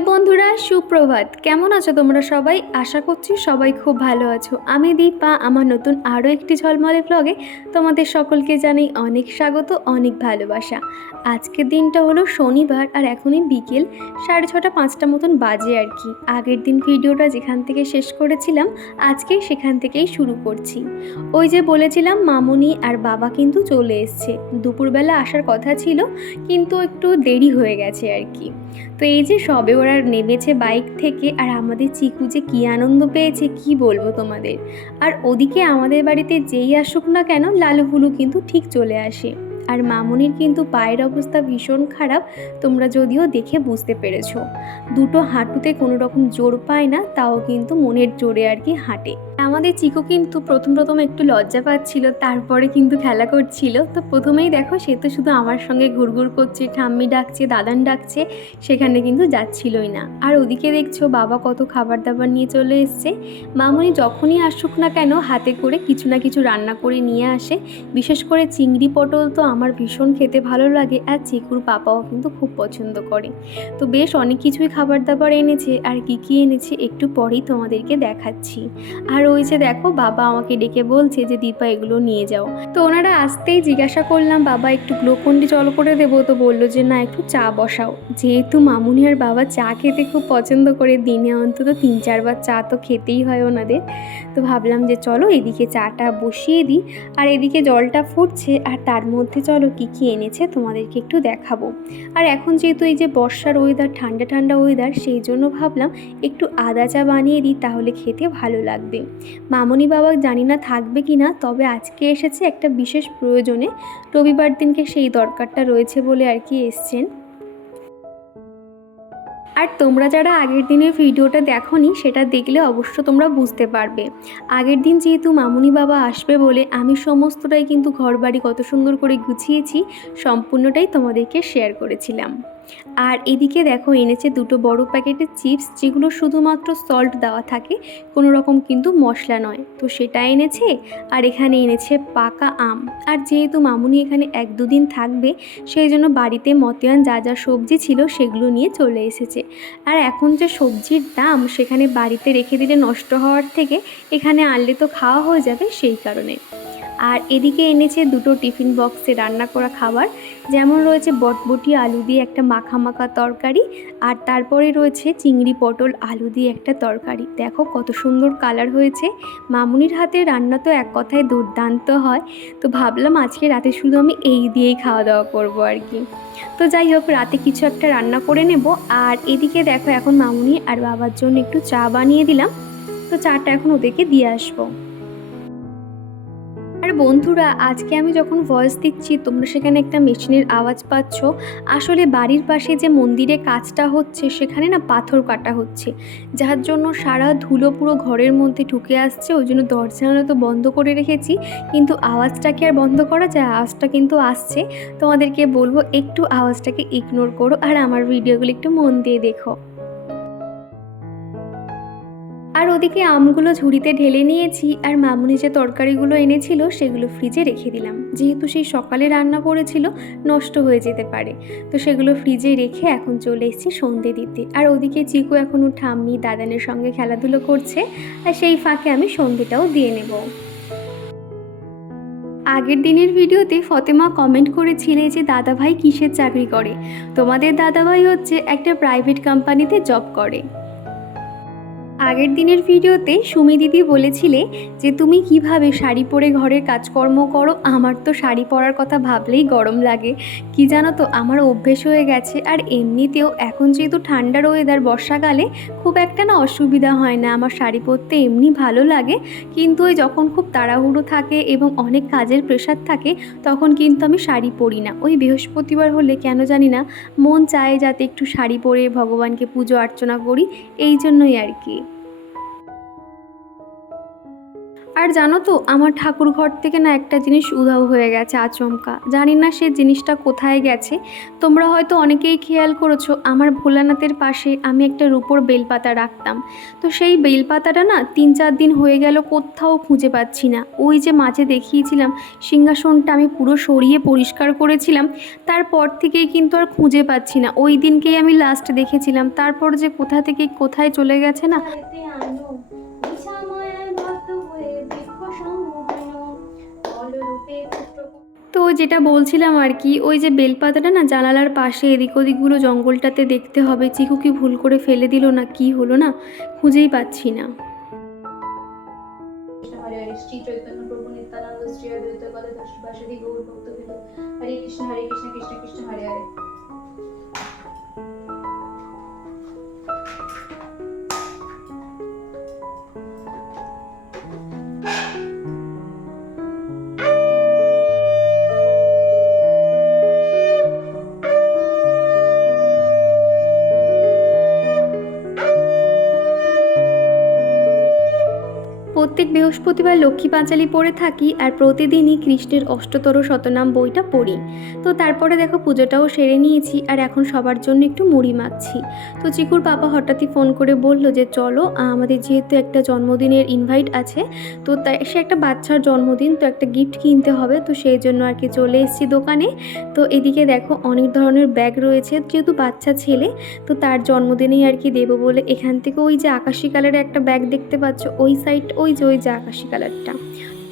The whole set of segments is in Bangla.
হ্যালো বন্ধুরা, সুপ্রভাত। কেমন আছো তোমরা সবাই? আশা করছি সবাই খুব ভালো আছো। আমি দীপা, আমার নতুন আরও একটি ঝলমলে ব্লগে তোমাদের সকলকে জানাই অনেক স্বাগত, অনেক ভালোবাসা। আজকের দিনটা হলো শনিবার আর এখনই বিকেল সাড়ে ছটা, পাঁচটা মতন বাজে আর কি। আগের দিন ভিডিওটা যেখান থেকে শেষ করেছিলাম, আজকে সেখান থেকেই শুরু করছি। ওই যে বলেছিলাম, মামুনি আর বাবা কিন্তু চলে এসছে। দুপুরবেলা আসার কথা ছিল, কিন্তু একটু দেরি হয়ে গেছে আর কি। তো এই যে সবে ওরা নেমেছে বাইক থেকে, আর আমাদের চিকু যে কী আনন্দ পেয়েছে, কি বলব তোমাদের? আর ওদিকে আমাদের বাড়িতে যেই আসুক না কেন, লালু ফুলু কিন্তু ঠিক চলে আসে। আর মামনির কিন্তু পায়ের অবস্থা ভীষণ খারাপ, তোমরা যদিও দেখে বুঝতে পেরেছ। দুটো হাঁটুতে কোনো রকম জোর পায় না, তাও কিন্তু মনের জোরে আর কি হাঁটে। আমাদের চিকু কিন্তু প্রথম প্রথম একটু লজ্জা পাচ্ছিল, তারপরে কিন্তু খেলা করছিল। তো প্রথমেই দেখো সে তো শুধু আমার সঙ্গে ঘুরঘুর করছে, ঠাম্মি ডাকছে, দাদান ডাকছে, সেখানে কিন্তু যাচ্ছিলই না। আর ওদিকে দেখছ বাবা কত খাবার দাবার নিয়ে চলে এসছে। মামুনি যখনই আসুক না কেন, হাতে করে কিছু না কিছু রান্না করে নিয়ে আসে। বিশেষ করে চিংড়ি পটল তো আমার ভীষণ খেতে ভালো লাগে, আর চিকুর পাপাও কিন্তু খুব পছন্দ করে। তো বেশ অনেক কিছুই খাবার দাবার এনেছে, আর কী কী এনেছে একটু পরেই তোমাদেরকে দেখাচ্ছি। আর ওই যে দেখো, বাবা আমাকে ডেকে বলছে যে, দীপা, এগুলো নিয়ে যাও। তো ওনারা আসতেই জিজ্ঞাসা করলাম, বাবা, একটু গ্লোকন্ডি জল করে দেবো? তো বলল যে, না, একটু চা বসাও। যেহেতু মামুনি আর বাবা চা খেতে খুব পছন্দ করে, দিনে অন্তত তিন চারবার চা তো খেতেই হয় ওনাদের। তো ভাবলাম যে, চলো এদিকে চাটা বসিয়ে দিই। আর এদিকে জলটা ফুটছে, আর তার মধ্যে চলো কী কী এনেছে তোমাদেরকে একটু দেখাবো। আর এখন যেহেতু এই যে বর্ষার ওয়েদার ঠান্ডা ঠান্ডা ওয়েদার সেই জন্য ভাবলাম একটু আদা চা বানিয়ে দিই, তাহলে খেতে ভালো লাগবে। মামনি বাবা জানি না থাকবে কি না, তবে আজকে এসেছে একটা বিশেষ প্রয়োজনে। রবিবার দিনকে সেই দরকারটা রয়েছে বলে আর কি এসছেন। আর তোমরা যারা আগের দিনের ভিডিওটা দেখোনি, সেটা দেখলে অবশ্য তোমরা বুঝতে পারবে। আগের দিন যেহেতু মামুনি বাবা আসবে বলে আমি সমস্তটাই কিন্তু ঘরবাড়ি কত সুন্দর করে গুছিয়েছি, সম্পূর্ণটাই তোমাদেরকে শেয়ার করেছিলাম। আর এদিকে দেখো এনেছে দুটো বড় প্যাকেটের চিপস, যেগুলো শুধুমাত্র সল্ট দেওয়া থাকে, কোনো রকম কিন্তু মশলা নয়। তো সেটা এনেছে, আর এখানে এনেছে পাকা আম। আর যেহেতু মামুনি এখানে এক দুদিন থাকবে, সেই জন্য বাড়িতে মতিয়ান যা যা সবজি ছিল সেগুলো নিয়ে চলে এসেছে। আর এখন যে সবজির দাম সেখানে বাড়িতে রেখে দিলে নষ্ট হওয়ার থেকে এখানে আনলে তো খাওয়া হয়ে যাবে সেই কারণে। আর এদিকে এনেছে দুটো টিফিন বক্সে রান্না করা খাবার। যেমন রয়েছে বটবটি আলু দিয়ে একটা মাখা মাখা তরকারি আর তারপরে রয়েছে চিংড়ি পটল আলু দিয়ে একটা তরকারি। দেখো কত সুন্দর কালার হয়েছে। মামুনির হাতে রান্না তো এক কথায় দুর্দান্ত হয়। তো ভাবলাম আজকে রাতে শুধু আমি এই দিয়েই খাওয়া দাওয়া করব আর কি। তো যাই হোক, রাতে কিছু একটা রান্না করে নেব। আর এদিকে দেখো এখন মামুনি আর বাবার জন্য একটু চা বানিয়ে দিলাম। তো চাটা এখন ওদেরকে দিয়ে আসব। আর বন্ধুরা, আজকে আমি যখন ভয়েস দিচ্ছি, তোমরা সেখানে একটা মেশিনের আওয়াজ পাচ্ছ। আসলে বাড়ির পাশে যে মন্দিরে কাজটা হচ্ছে, সেখানে না পাথর কাটা হচ্ছে। যার জন্য সারা ধুলো পুরো ঘরের মধ্যে ঢুকে আসছে, ওই জন্য দরজা তো বন্ধ করে রেখেছি। কিন্তু আওয়াজটাকে আর বন্ধ করা যায়, আওয়াজটা কিন্তু আসছে। তোমাদেরকে বলব, একটু আওয়াজটাকে ইগনোর করো, আর আমার ভিডিওগুলো একটু মন দিয়ে দেখো। আর ওদিকে আমগুলো ঝুড়িতে ঢেলে নিয়েছি আর মামুনি যে তরকারিগুলো এনেছিল সেগুলো ফ্রিজে রেখে দিলাম। যেহেতু সেই সকালে রান্না করেছিল নষ্ট হয়ে যেতে পারে। তো সেগুলো ফ্রিজে রেখে এখন চলে এসেছি সন্ধে দিতে। আর ওদিকে চিকু এখনও ঠাম্মি দাদানের সঙ্গে খেলাধুলো করছে আর সেই ফাঁকে আমি সন্ধেটাও দিয়ে নেব। আগের দিনের ভিডিওতে ফতেমা কমেন্ট করেছিলে যে, দাদাভাই কিসের চাকরি করে? তোমাদের দাদাভাই হচ্ছে একটা প্রাইভেট কোম্পানিতে জব করে। আগের দিনের ভিডিওতে সুমি দিদি বলেছিলে যে তুমি কীভাবে শাড়ি পরে ঘরের কাজকর্ম করো, আমার তো শাড়ি পরার কথা ভাবলেই গরম লাগে। কি জানো তো, আমার অভ্যেস হয়ে গেছে, আর এমনিতেও এখন যেহেতু ঠান্ডার ওয়েদার বর্ষাকালে খুব একটা না অসুবিধা হয় না, আমার শাড়ি পরতে এমনি ভালো লাগে। কিন্তু ওই যখন খুব তাড়াহুড়ো থাকে এবং অনেক কাজের প্রেশার থাকে, তখন কিন্তু আমি শাড়ি পরি না। ওই বৃহস্পতিবার হলে, কেন জানি না, মন চায় যাতে একটু শাড়ি পরে ভগবানকে পুজো অর্চনা করি, এই জন্যই আর কি। আর জানো তো, আমার ঠাকুর ঘর থেকে না একটা জিনিস উধাও হয়ে গেছে আচমকা। জানি না সে জিনিসটা কোথায় গেছে। তোমরা হয়তো অনেকেই খেয়াল করেছ, আমার ভোলানাথের পাশে আমি একটা রূপোর বেলপাতা রাখতাম। তো সেই বেলপাতাটা না তিন চার দিন হয়ে গেল কোথাও খুঁজে পাচ্ছি না। ওই যে মাঝে দেখিয়েছিলাম, সিংহাসনটা আমি পুরো সরিয়ে পরিষ্কার করেছিলাম, তারপর থেকেই কিন্তু আর খুঁজে পাচ্ছি না। ওই দিনকেই আমি লাস্ট দেখেছিলাম। তারপর যে কোথা থেকে কোথায় চলে গেছে না? তো যেটা বলছিলাম আর কি, ওই যে বেলপাতাটা না জানালার পাশে এদিক ওদিকগুলো জঙ্গলটাতে দেখতে হবে, চিকু কি ভুল করে ফেলে দিল না কি হলো না, খুঁজেই পাচ্ছি না। শ্রী হরে। প্রত্যেক বৃহস্পতিবার লক্ষ্মী পাঁচালি পড়ে থাকি আর প্রতিদিনই কৃষ্ণের অষ্টতর শতনাম বইটা পড়ি। তো তারপরে দেখো পুজোটাও সেরে নিয়েছি আর এখন সবার জন্য একটু মুড়ি মাখছি। তো চিকুর বাবা হঠাৎই ফোন করে বলল যে, চলো, আমাদের যেহেতু একটা জন্মদিনের ইনভাইট আছে, তো তাই সে একটা বাচ্চার জন্মদিন, তো একটা গিফট কিনতে হবে, তো সেই জন্য আর কি চলে এসেছি দোকানে। তো এদিকে দেখো অনেক ধরনের ব্যাগ রয়েছে, যেহেতু বাচ্চা ছেলে, তো তার জন্মদিনেই আর কি দেবো বলে এখান থেকে ওই যে আকাশি কালারের একটা ব্যাগ দেখতে পাচ্ছ, ওই সাইড ওই যে ওই যে আকাশি কালারটা।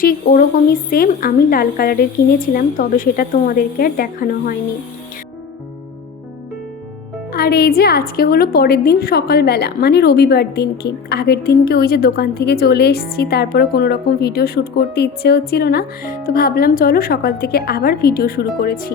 ঠিক ওরকমই সেম আমি লাল কালারের কিনেছিলাম, তবে সেটা তোমাদেরকে আর দেখানো হয়নি। আর এই যে আজকে হলো পরের দিন সকালবেলা মানে রবিবার দিনকে। আগের দিনকে ওই যে দোকান থেকে চলে এসেছি, তারপরে কোনো রকম ভিডিও শ্যুট করতে ইচ্ছে হচ্ছিল না। তো ভাবলাম চলো সকাল থেকে আবার ভিডিও শুরু করেছি।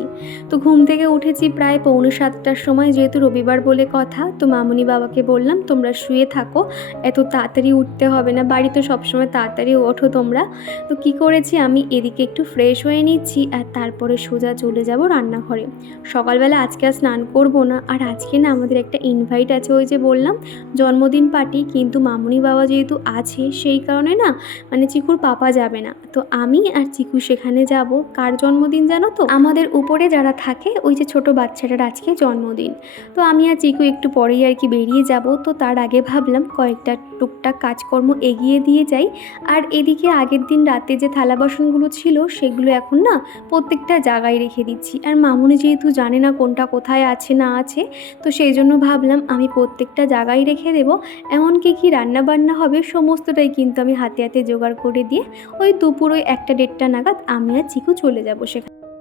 তো ঘুম থেকে উঠেছি প্রায় পৌনে সাতটার সময়, যেহেতু রবিবার বলে কথা, তো মামুনি বাবাকে বললাম, তোমরা শুয়ে থাকো, এত তাড়াতাড়ি উঠতে হবে না বাড়িতে সবসময় তাড়াতাড়ি ওঠো তোমরা। তো কি করেছি, আমি এদিকে একটু ফ্রেশ হয়ে নিচ্ছি, আর তারপরে সোজা চলে যাব রান্নাঘরে। সকালবেলা আজকে আর স্নান করব না, আর আজকে না, আমাদের একটা ইনভাইট আছে, ওই যে বললাম, জন্মদিন পার্টি কিন্তু মামুনি বাবা যেহেতু আছে, সেই কারণে না মানে চিকুর পাপা যাবে না। তো আমি আর চিকু সেখানে যাব। কার জন্মদিন জানো তো? আমাদের উপরে যারা থাকে, ওই যে ছোট বাচ্চাটার আজকে জন্মদিন। তো আমি আর চিকু একটু পরেই আর কি বেরিয়ে যাব। তো তার আগে ভাবলাম, কয়েকটা টুকটাক কাজকর্ম এগিয়ে দিয়ে যাই। আর এদিকে আগের দিন রাতে যে থালা বাসনগুলো ছিল, সেগুলো এখন না, প্রত্যেকটা জায়গায় রেখে দিচ্ছি। আর মামুনি যেহেতু জানে না কোনটা কোথায় আছে, না আছে, তো সেই জন্য ভাবলাম আমি প্রত্যেকটা জায়গায় রেখে দেবো, এমনকি কি রান্না বান্না হবে সমস্তটাই কিন্তু আমি হাতে হাতে জোগাড় করে দিয়ে ওই দুপুর ওই একটা দেড়টা নাগাদ আমি আর চিকু চলে যাব সেখানে।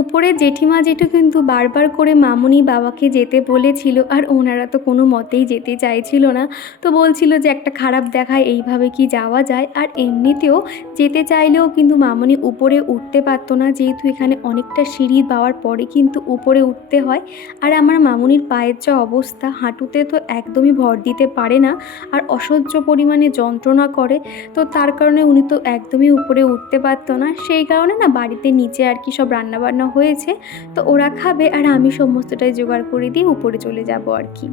উপরে জেঠিমা জেঠু কিন্তু বারবার করে মামুনি বাবাকে যেতে বলেছিল আর ওনারা তো কোনো মতেই যেতে চাইছিল না। তো বলছিল যে একটা খারাপ দেখায়, এইভাবে কি যাওয়া যায়? আর এমনিতেও যেতে চাইলেও কিন্তু মামুনি উপরে উঠতে পারতো না, যেহেতু এখানে অনেকটা সিঁড়ি পাওয়ার পরে কিন্তু উপরে উঠতে হয়। আর আমার মামুনির পায়ের যা অবস্থা, হাঁটুতে তো একদমই ভর দিতে পারে না আর অসহ্য পরিমাণে যন্ত্রণা করে। তো তার কারণে উনি তো একদমই উপরে উঠতে পারতো না। সেই কারণে না বাড়িতে নিচে আর কি সব রান্নাবান্না হয়েছে। তো ওরা খাবে আর আমি সমস্তটাই জোগাড় করে দিয়ে উপরে চলে যাব আর কি।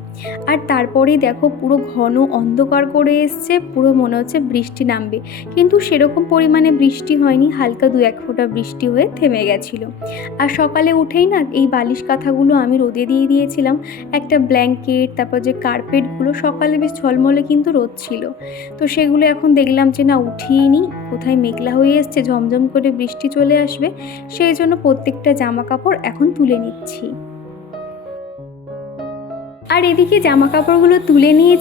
আর তারপরেই দেখো পুরো ঘন অন্ধকার করে এসছে, পুরো মনে হচ্ছে বৃষ্টি নামবে। কিন্তু সেরকম পরিমাণে বৃষ্টি হয়নি, হালকা দু এক ফোঁটা বৃষ্টি হয়ে থেমে গেছিল। আর সকালে উঠেই না এই বালিশ কাঁথাগুলো আমি রোদে দিয়ে দিয়েছিলাম, একটা ব্ল্যাঙ্কেট, তারপর যে কার্পেটগুলো, সকালে বেশ ঝলমলে কিন্তু রোদ ছিল। তো সেগুলো এখন দেখলাম যে না উঠিয়ে নিই কোথায় মেঘলা হয়ে এসছে, ঝমঝম করে বৃষ্টি চলে আসবে। সেই জন্য প্রত্যেকটা জামা কাপড় এখন তুলে নিচ্ছি। আর এদিকে জামা কাপড়গুলো তুলে নিয়ে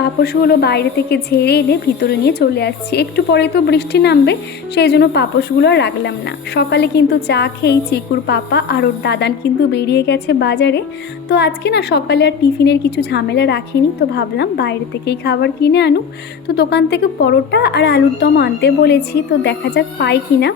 পাপোশগুলো বাইরে থেকে ঝেড়ে এনে ভিতরে নিয়ে চলে আসছি। একটু পরে তো বৃষ্টি নামবে, সেই জন্য পাপোশগুলো আর রাখলাম না। সকালে কিন্তু চা খেয়েই চিকুর পাপা আর ওর দাদান কিন্তু বেরিয়ে গেছে বাজারে। তো আজকে না সকালে আর টিফিনের কিছু ঝামেলা রাখিনি, তো ভাবলাম বাইরে থেকেই খাবার কিনে আনুক। তো দোকান থেকে পরোটা আর আলুর দম আনতে বলেছি, তো দেখা যাক পাই কিনা।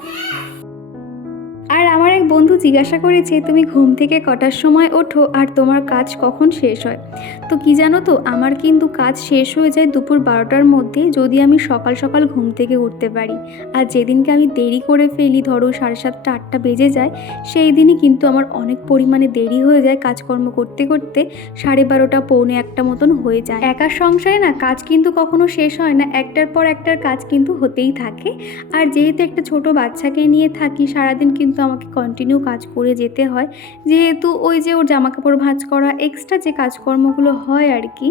আমার এক বন্ধু জিজ্ঞাসা করেছে, তুমি ঘুম থেকে কটার সময় ওঠো আর তোমার কাজ কখন শেষ হয়? তো কি জানো তো, আমার কিন্তু কাজ শেষ হয়ে যায় দুপুর বারোটার মধ্যে যদি আমি সকাল সকাল ঘুম থেকে উঠতে পারি। আর যেদিনকে আমি দেরি করে ফেলি, ধরো সাড়ে সাতটা, আটটা বেজে যায়, সেই দিনই কিন্তু আমার অনেক পরিমাণে দেরি হয়ে যায় কাজকর্ম করতে করতে। সাড়ে বারোটা, পৌনে একটা মতন হয়ে যায়। একার সংসারে না কাজ কিন্তু কখনো শেষ হয় না, একটার পর একটার কাজ কিন্তু হতেই থাকে। আর যেহেতু একটা ছোট বাচ্চাকে নিয়ে থাকি, সারাদিন কিন্তু আমাকে কন্টিনিউ কাজ করে যেতে হয়। যেহেতু ওই যে ওর জামাকাপড় ভাঁজ করা এক্সট্রা যে কাজকর্মগুলো হয় আর কি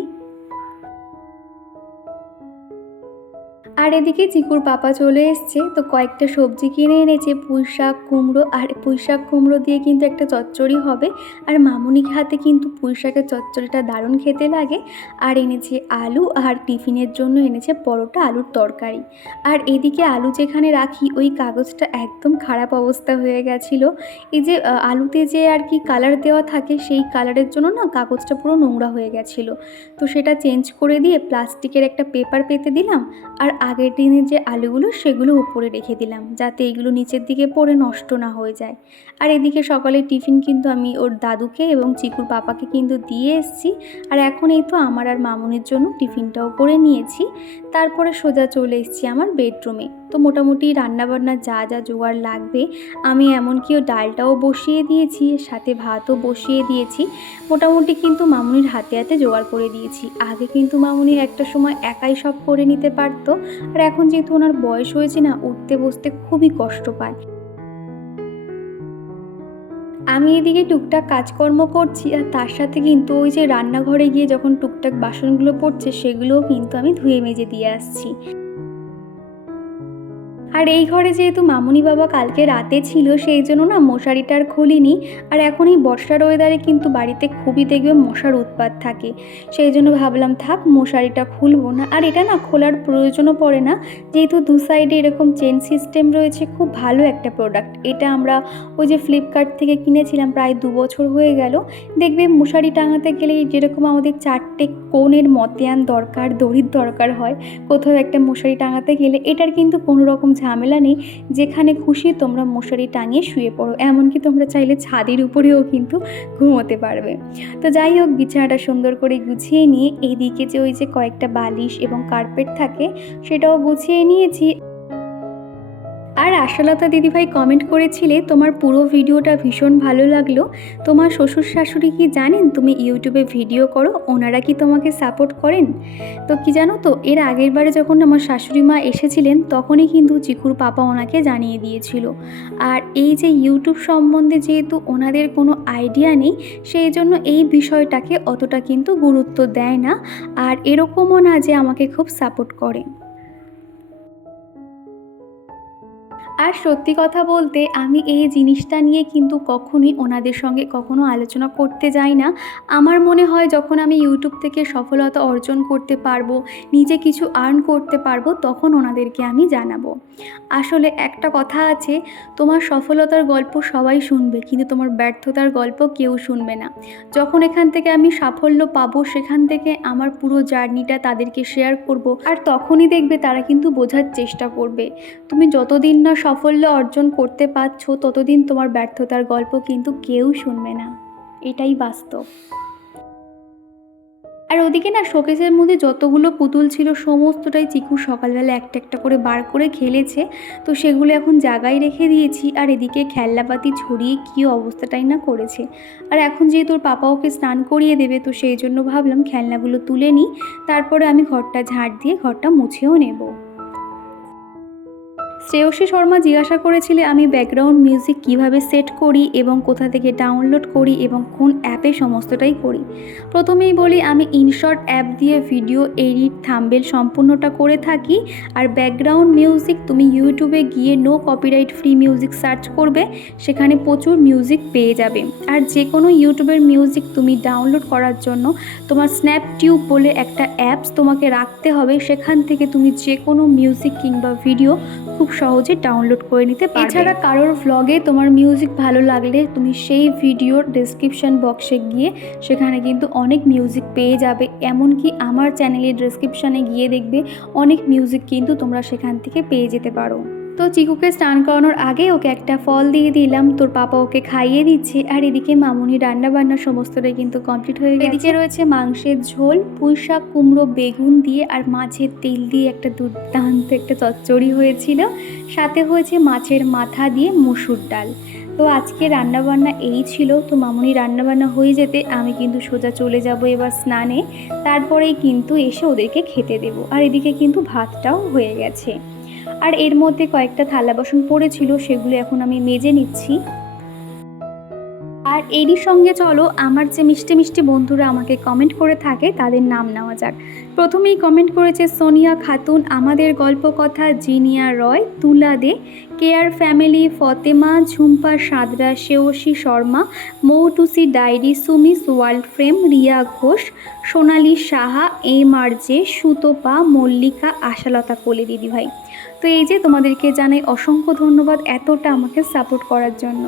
আর এদিকে চিকুর পাপা চলে এসছে, তো কয়েকটা সবজি কিনে এনেছে, পুঁই শাক, কুমড়ো, আর পুঁই শাক, কুমড়ো দিয়ে কিন্তু একটা চচ্চড়ি হবে। আর মামুনি হাতে কিন্তু পুঁই শাকের চচ্চড়িটা দারুণ খেতে লাগে। আর এনেছে আলু, আর টিফিনের জন্য এনেছে পরোটা, আলুর তরকারি। আর এদিকে আলু যেখানে রাখি, ওই কাগজটা একদম খারাপ অবস্থা হয়ে গেছিল। এই যে আলুতে যে আর কি কালার দেওয়া থাকে, সেই কালারের জন্য না কাগজটা পুরো নোংরা হয়ে গেছিল। তো সেটা চেঞ্জ করে দিয়ে প্লাস্টিকের একটা পেপার পেতে দিলাম। আর আগের দিনের যে আলুগুলো, সেগুলো উপরে রেখে দিলাম, যাতে এগুলো নিচের দিকে পড়ে নষ্ট না হয়ে যায়। আর এদিকে সকালে টিফিন কিন্তু আমি ওর দাদুকে এবং চিকুর পাপাকে কিন্তু দিয়ে এসেছি। আর এখন এই তো আমার আর মামুনের জন্য টিফিনটাও করে নিয়েছি। তারপরে সোজা চলে এসেছি আমার বেডরুমে। তো মোটামুটি রান্নাবান্না যা যা জোগাড় লাগবে, আমি এমনকি ও ডালটাও বসিয়ে দিয়েছি, সাথে ভাতও বসিয়ে দিয়েছি। মোটামুটি কিন্তু মামুনির হাতে হাতে জোগাড় করে দিয়েছি। আগে কিন্তু মামুনি একটা সময় একাই সব করে নিতে পারতো। আর এখন যেহেতু ওনার বয়স হয়েছে না, উঠতে বসতে খুবই কষ্ট পায়। আমি এদিকে টুকটাক কাজকর্ম করছি আর তার সাথে কিন্তু ওই যে রান্নাঘরে গিয়ে যখন টুকটাক বাসনগুলো পড়ছে, সেগুলোও কিন্তু আমি ধুয়ে মেজে দিয়ে আসছি। আর এই ঘরে যেহেতু মামুনি বাবা কালকে রাতে ছিল, সেই জন্য না মশারিটা আর খুলিনি। আর এখন এই বর্ষার ওয়েদারে কিন্তু বাড়িতে খুবই দেখবে মশার উৎপাত থাকে। সেই জন্য ভাবলাম, থাক, মশারিটা খুলবো না। আর এটা না খোলার প্রয়োজনও পড়ে না। যেহেতু দু সাইডে এরকম চেন সিস্টেম রয়েছে, খুব ভালো একটা প্রোডাক্ট এটা আমরা ওই যে ফ্লিপকার্ট থেকে কিনেছিলাম, প্রায় দু বছর হয়ে গেল। দেখবে মশারি টাঙাতে গেলে যেরকম আমাদের চারটে কোণের মতিয়ান দরকার, দড়ির দরকার হয়, কোথাও একটা মশারি টাঙাতে গেলে এটার কিন্তু কোনো রকম ঝামেলা নেই, যেখানে খুশি তোমরা মশারি টাঙিয়ে শুয়ে পড়ো, এমনকি তোমরা চাইলে ছাদের উপরেও কিন্তু ঘুমোতে পারবে। তো যাই হোক, বিছানাটা সুন্দর করে গুছিয়ে নিয়ে, এইদিকে যে ওই যে কয়েকটা বালিশ এবং কার্পেট থাকে, সেটাও গুছিয়ে নিয়েছি। আর আশালতা দিদিভাই কমেন্ট করেছিলে, তোমার পুরো ভিডিওটা ভীষণ ভালো লাগল। তোমার শ্বশুর শাশুড়ি কি জানেন? তুমি ইউটিউবে ভিডিও করো, ওনারা কি তোমাকে সাপোর্ট করেন? তো কি জানো তো, এর আগের বারে যখন আমার শাশুড়ি মা এসেছিলেন, তখনই কিন্তু চিকুর পাপা ওনাকে জানিয়ে দিয়েছিল। আর এই যে ইউটিউব সম্বন্ধে যেহেতু ওনাদের কোনো আইডিয়া নেই, সেই জন্য এই বিষয়টাকে অতটা কিন্তু গুরুত্ব দেয় না। আর এরকমও না যে আমাকে খুব সাপোর্ট করে। আর সত্যি কথা বলতে আমি এই জিনিসটা নিয়ে কিন্তু কখনোই ওনাদের সঙ্গে কখনো আলোচনা করতে যাই না। আমার মনে হয় যখন আমি ইউটিউব থেকে সফলতা অর্জন করতে পারব, নিজে কিছু আর্ন করতে পারব, তখন ওনাদেরকে আমি জানাব। আসলে একটা কথা আছে, তোমার সফলতার গল্প সবাই শুনবে, কিন্তু তোমার ব্যর্থতার গল্প কেউ শুনবে না। যখন এখান থেকে আমি সাফল্য পাবো, সেখান থেকে আমার পুরো জার্নিটা তাদেরকে শেয়ার করব, আর তখনই দেখবে তারা কিন্তু বোঝার চেষ্টা করবে। তুমি যতদিন না সাফল্য অর্জন করতে পারছ, ততদিন তোমার ব্যর্থতার গল্প কিন্তু কেউ শুনবে না। এটাই বাস্তব। আর ওদিকে না, শোকেসের মধ্যে যতগুলো পুতুল ছিল, সমস্তটাই চিকু সকালবেলা একটা একটা করে বার করে খেলেছে। তো সেগুলো এখন জায়গায় রেখে দিয়েছি, আর এদিকে খেলনাপাতি ছড়িয়ে কী অবস্থাটাই না করেছে। আর এখন যেহেতু ওর পাপা ওকে স্নান করিয়ে দেবে, তো সেই জন্য ভাবলাম খেলনাগুলো তুলে নিই। তারপরে আমি ঘরটা ঝাড় দিয়ে ঘরটা মুছেও নেব। শ্রেয়সী শর্মা জিজ্ঞাসা করেছিলে আমি ব্যাকগ্রাউন্ড মিউজিক কীভাবে সেট করি এবং কোথা থেকে ডাউনলোড করি এবং কোন অ্যাপে সমস্তটাই করি। প্রথমেই বলি, আমি ইনশর্ট অ্যাপ দিয়ে ভিডিও এডিট থাম্বেল সম্পূর্ণটা করে থাকি আর ব্যাকগ্রাউন্ড মিউজিক তুমি ইউটিউবে গিয়ে no copyright free music search করবে, সেখানে প্রচুর মিউজিক পেয়ে যাবে। আর যে কোনো ইউটিউবের মিউজিক তুমি ডাউনলোড করার জন্য তোমার স্ন্যাপটিউব বলে একটা অ্যাপস তোমাকে রাখতে হবে, সেখান থেকে তুমি যে কোনো মিউজিক কিংবা ভিডিও খুব সহজে ডাউনলোড করে নিতে পারবে। এছাড়া কারোর ভ্লগে তোমার মিউজিক ভালো লাগলে তুমি সেই ভিডিওর ডেসক্রিপশন বক্সে গিয়ে সেখানে কিন্তু অনেক মিউজিক পেয়ে যাবে। এমনকি আমার চ্যানেলের ডেসক্রিপশানে গিয়ে দেখবে অনেক মিউজিক কিন্তু তোমরা সেখান থেকে পেয়ে যেতে পারো। তো চিকুকে স্নান করানোর আগে ওকে একটা ফল দিয়ে দিলাম। তোর পাপা ওকে খাইয়ে দিচ্ছে। আর এদিকে মামুনি রান্না বান্না সমস্তটাই কিন্তু কমপ্লিট হয়ে গেছে। এদিকে রয়েছে মাংসের ঝোল, পুঁই শাক, কুমড়ো, বেগুন দিয়ে আর মাছের তেল দিয়ে একটা দুর্দান্ত একটা চচ্চড়ি হয়েছিল। সাথে হয়েছে মাছের মাথা দিয়ে মুসুর ডাল। তো আজকে রান্নাবান্না এই ছিল। তো মামুনি রান্নাবান্না হয়ে যেতে আমি কিন্তু সোজা চলে যাব এবার স্নানে। তারপরেই কিন্তু এসে ওদেরকে খেতে দেবো। আর এদিকে কিন্তু ভাতটাও হয়ে গেছে। আর এর মধ্যে কয়েকটা থালা বাসন পড়েছিল, সেগুলো এখন আমি মেজে নিচ্ছি। আর এরই সঙ্গে চলো, আমার যে মিষ্টি মিষ্টি বন্ধুরা আমাকে কমেন্ট করে থাকে, তাদের নাম নেওয়া যাক। প্রথমেই কমেন্ট করেছে সোনিয়া খাতুন, আমাদের গল্প কথা জিনিয়া রয়, তুলা দে, care family, Fatema, Jhumpa, সাদরা শেওসি Sharma, Moutusi Diary, Sumi's World Frame Riya Ghosh, Sonali Saha, M R J, Sutapa, Mallika, Ashalata কোলে দিদিভাই। তো এই যে তোমাদেরকে জানাই অসংখ্য ধন্যবাদ এতটা আমাকে সাপোর্ট করার জন্য।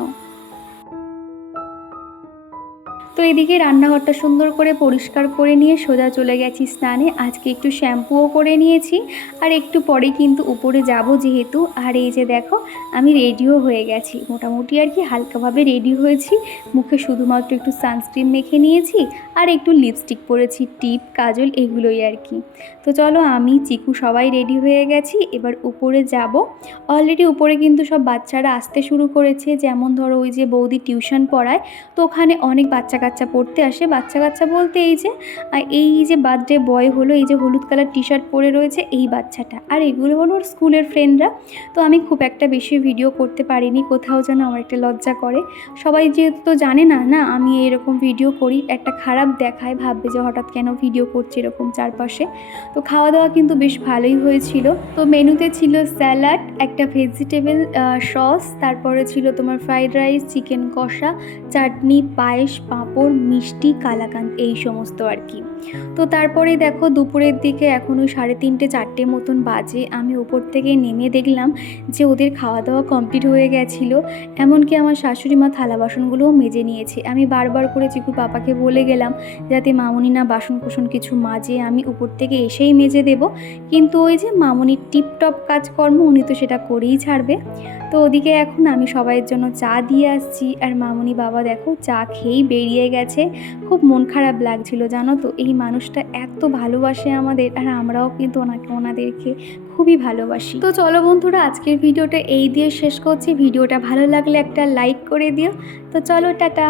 তো এদিকে রান্নাঘরটা সুন্দর করে পরিষ্কার করে নিয়ে সোজা চলে গেছি স্নানে। আজকে একটু শ্যাম্পুও করে নিয়েছি। আর একটু পরে কিন্তু উপরে যাব যেহেতু। আর এই যে দেখো, আমি রেডিও হয়ে গেছি। মোটামুটি আর কি হালকাভাবে রেডি হয়েছি। মুখে শুধুমাত্র একটু সানস্ক্রিন মেখে নিয়েছি আর একটু লিপস্টিক পরেছি, টিপ, কাজল এগুলোই আর কি। তো চলো আমি, চিকু সবাই রেডি হয়ে গেছি। এবার উপরে যাব। অলরেডি উপরে কিন্তু সব বাচ্চারা আসতে শুরু করেছে। যেমন ধরো ওই যে বৌদি টিউশন পড়ায়, তো ওখানে অনেক বাচ্চা কাচ্চা পড়তে আসে, বাচ্চা কাচ্চা বলতে এই যে এই যে বার্থডে বয় হলো, এই যে হলুদ কালার টি শার্ট পরে রয়েছে এই বাচ্চাটা। আর এগুলো হলো ওর স্কুলের ফ্রেন্ডরা তো আমি খুব একটা বেশি ভিডিও করতে পারিনি, কোথাও যেন আমার একটা লজ্জা করে। সবাই যেহেতু তো জানে না না, আমি এরকম ভিডিও করি, একটা খারাপ দেখায়, ভাববে যে হঠাৎ কেন ভিডিও করছি এরকম চারপাশে। তো খাওয়া দাওয়া কিন্তু বেশ ভালোই হয়েছিল। তো মেনুতে ছিল স্যালাড, একটা ভেজিটেবল সস তারপরে ছিল তোমার ফ্রাইড রাইস চিকেন কষা, চাটনি, পায়েস পাঁপড় মিষ্টি কালাকান এই সমস্ত আর কি। তো তারপরে দেখো দুপুরের দিকে এখন ওই সাড়ে তিনটে, চারটে মতন বাজে। আমি উপর থেকে নেমে দেখলাম যে ওদের খাওয়া দাওয়া কমপ্লিট হয়ে গেছিল। এমনকি আমার শাশুড়ি মা থালা বাসনগুলোও মেজে নিয়েছে। আমি বারবার করে চিকু পাপাকে বলে গেলাম, যাতে মামুনি না বাসন কুসন কিছু মাজে, আমি উপর থেকে এসেই মেজে দেব। কিন্তু ওই যে মামুনির টিপটপ কাজকর্ম, উনি তো সেটা করেই ছাড়বে। তো ওদিকে এখন আমি সবাইয়ের জন্য চা দিয়ে আসছি। আর মামনি বাবা দেখো, চা খেয়েই বেরিয়ে গেছে। খুব মন খারাপ লাগছিল, জানো তো? এই মানুষটা এত ভালোবাসে আমাদের, আর আমরাও কিন্তু ওনাকে, ওনাদেরকে খুবই ভালোবাসি। তো চলো বন্ধুরা, আজকের ভিডিওটা এই দিয়ে শেষ করছি। ভিডিওটা ভালো লাগলে একটা লাইক করে দিও। তো চলো, টাটা।